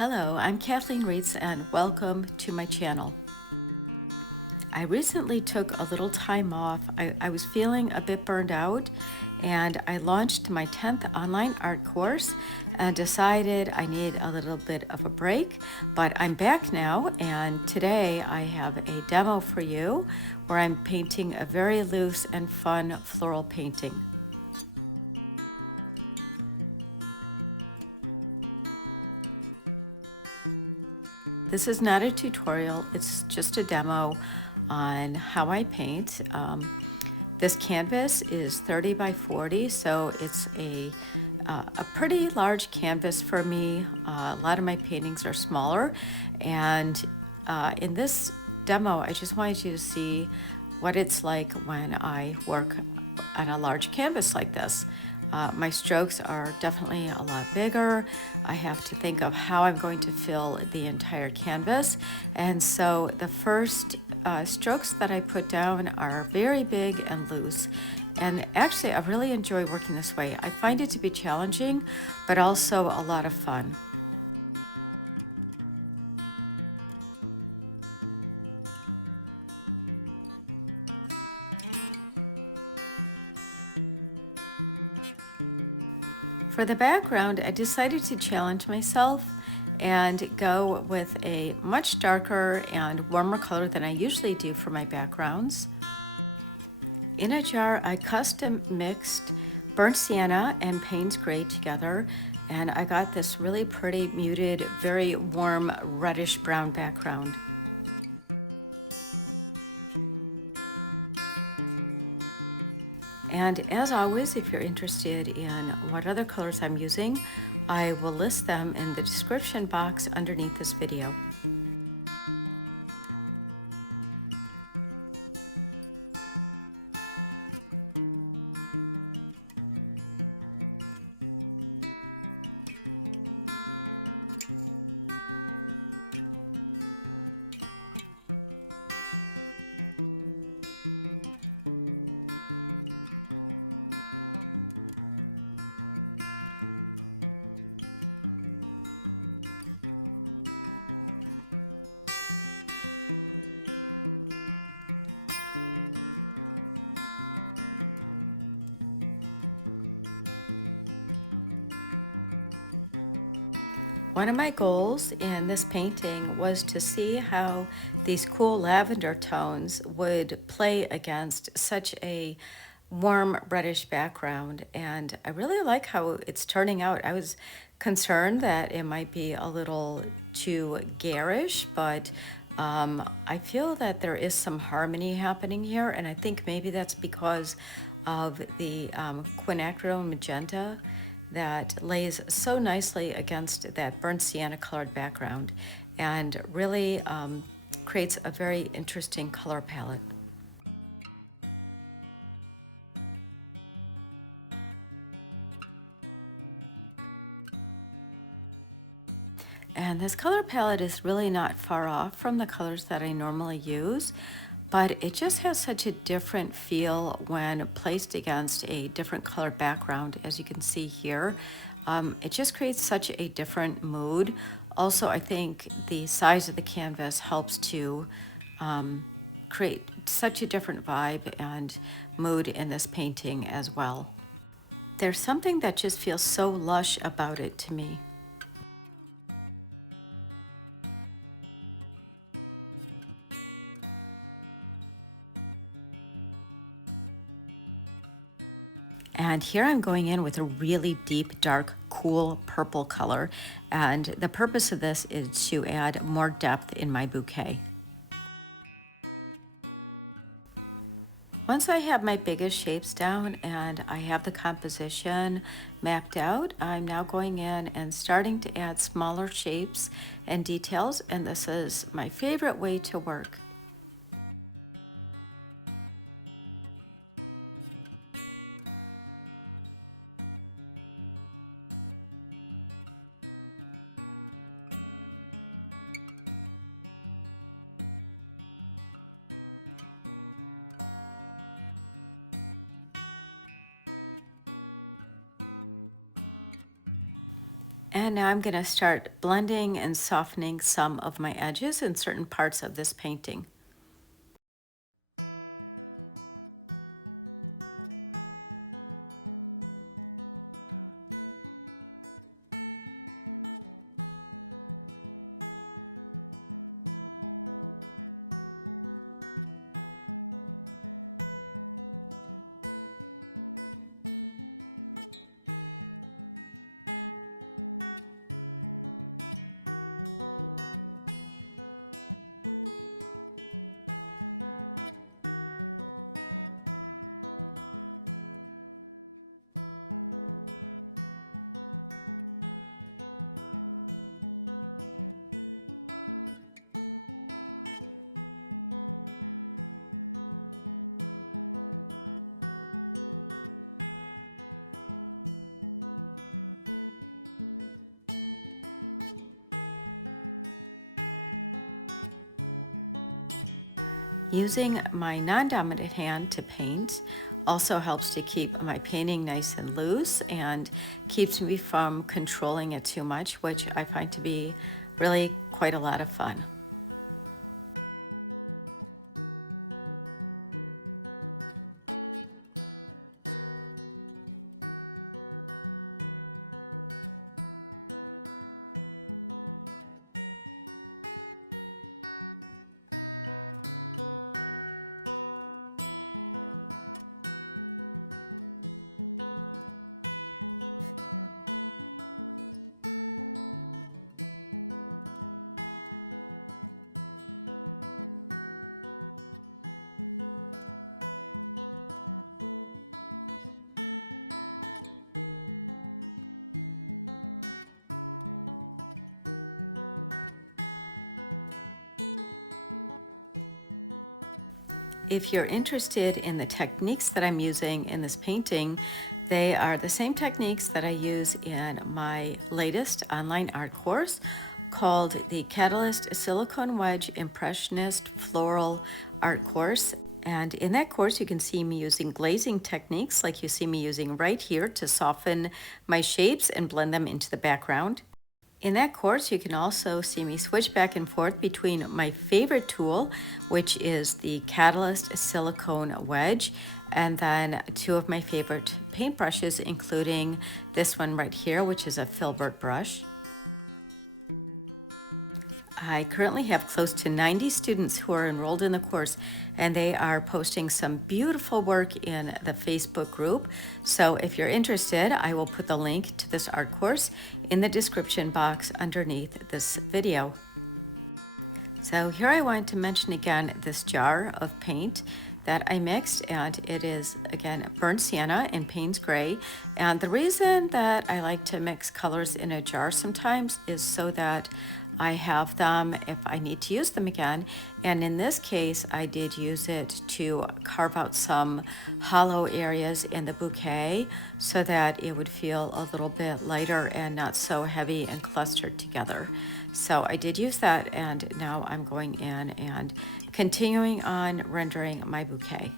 Hello, I'm Kathleen Reitz and welcome to my channel. I recently took a little time off. I was feeling a bit burned out and I launched my 10th online art course and decided I need a little bit of a break, but I'm back now and today I have a demo for you where I'm painting a very loose and fun floral painting. This is not a tutorial, it's just a demo on how I paint. This canvas is 30 by 40, so it's a pretty large canvas for me. A lot of my paintings are smaller, and in this demo, I just wanted you to see what it's like when I work on a large canvas like this. My strokes are definitely a lot bigger. I have to think of how I'm going to fill the entire canvas. And so the first strokes that I put down are very big and loose. And actually, I really enjoy working this way. I find it to be challenging, but also a lot of fun. For the background, I decided to challenge myself and go with a much darker and warmer color than I usually do for my backgrounds. In a jar, I custom mixed burnt sienna and Payne's Gray together, and I got this really pretty, muted, very warm, reddish brown background. And as always, if you're interested in what other colors I'm using, I will list them in the description box underneath this video. One of my goals in this painting was to see how these cool lavender tones would play against such a warm reddish background, and I really like how it's turning out. I was concerned that it might be a little too garish, but I feel that there is some harmony happening here, and I think maybe that's because of the quinacridone magenta that lays so nicely against that burnt sienna colored background and really creates a very interesting color palette. And this color palette is really not far off from the colors that I normally use, but it just has such a different feel when placed against a different color background, as you can see here. It just creates such a different mood. Also, I think the size of the canvas helps to create such a different vibe and mood in this painting as well. There's something that just feels so lush about it to me. And here I'm going in with a really deep, dark, cool purple color. And the purpose of this is to add more depth in my bouquet. Once I have my biggest shapes down and I have the composition mapped out, I'm now going in and starting to add smaller shapes and details, and this is my favorite way to work. And now I'm going to start blending and softening some of my edges in certain parts of this painting. Using my non-dominant hand to paint also helps to keep my painting nice and loose and keeps me from controlling it too much, which I find to be really quite a lot of fun. If you're interested in the techniques that I'm using in this painting, they are the same techniques that I use in my latest online art course called the Catalyst Silicone Wedge Impressionist Floral Art Course. And in that course, you can see me using glazing techniques like you see me using right here to soften my shapes and blend them into the background. In that course, you can also see me switch back and forth between my favorite tool, which is the Catalyst Silicone Wedge, and then two of my favorite paintbrushes, including this one right here, which is a filbert brush. I currently have close to 90 students who are enrolled in the course, and they are posting some beautiful work in the Facebook group. So if you're interested, I will put the link to this art course in the description box underneath this video. So here I wanted to mention again this jar of paint that I mixed, and it is again burnt sienna and Payne's gray. And the reason that I like to mix colors in a jar sometimes is so that I have them if I need to use them again. And in this case, I did use it to carve out some hollow areas in the bouquet so that it would feel a little bit lighter and not so heavy and clustered together. So I did use that, and now I'm going in and continuing on rendering my bouquet.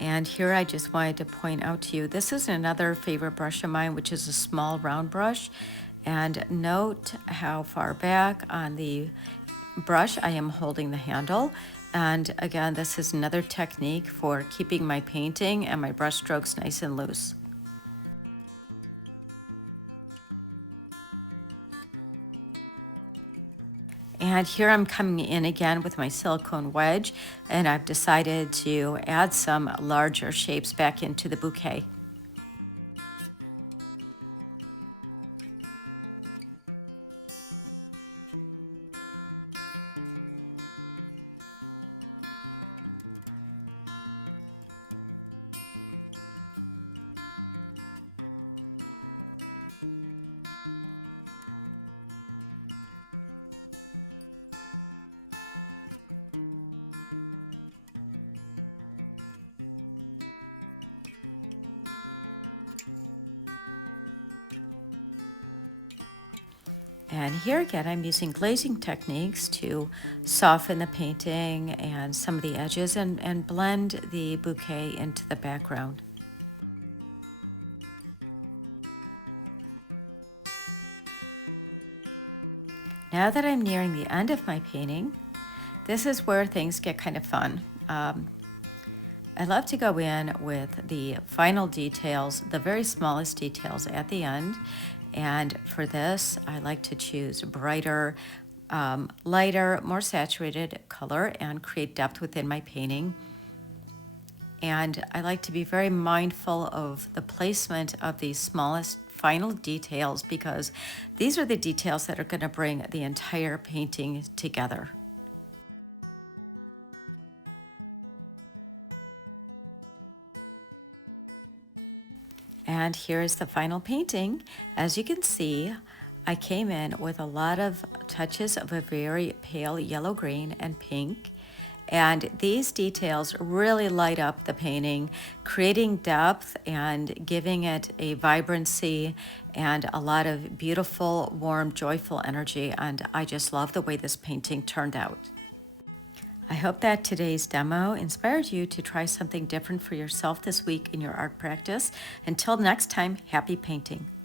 And here I just wanted to point out to you, this is another favorite brush of mine, which is a small round brush. And note how far back on the brush I am holding the handle. And again, this is another technique for keeping my painting and my brush strokes nice and loose. And here I'm coming in again with my silicone wedge, and I've decided to add some larger shapes back into the bouquet. And here again, I'm using glazing techniques to soften the painting and some of the edges and blend the bouquet into the background. Now that I'm nearing the end of my painting, this is where things get kind of fun. I love to go in with the final details, the very smallest details at the end. And for this, I like to choose brighter, lighter, more saturated color and create depth within my painting. And I like to be very mindful of the placement of these smallest final details because these are the details that are going to bring the entire painting together. And here's the final painting. As you can see, I came in with a lot of touches of a very pale yellow green and pink. And these details really light up the painting, creating depth and giving it a vibrancy and a lot of beautiful, warm, joyful energy. And I just love the way this painting turned out. I hope that today's demo inspired you to try something different for yourself this week in your art practice. Until next time, happy painting.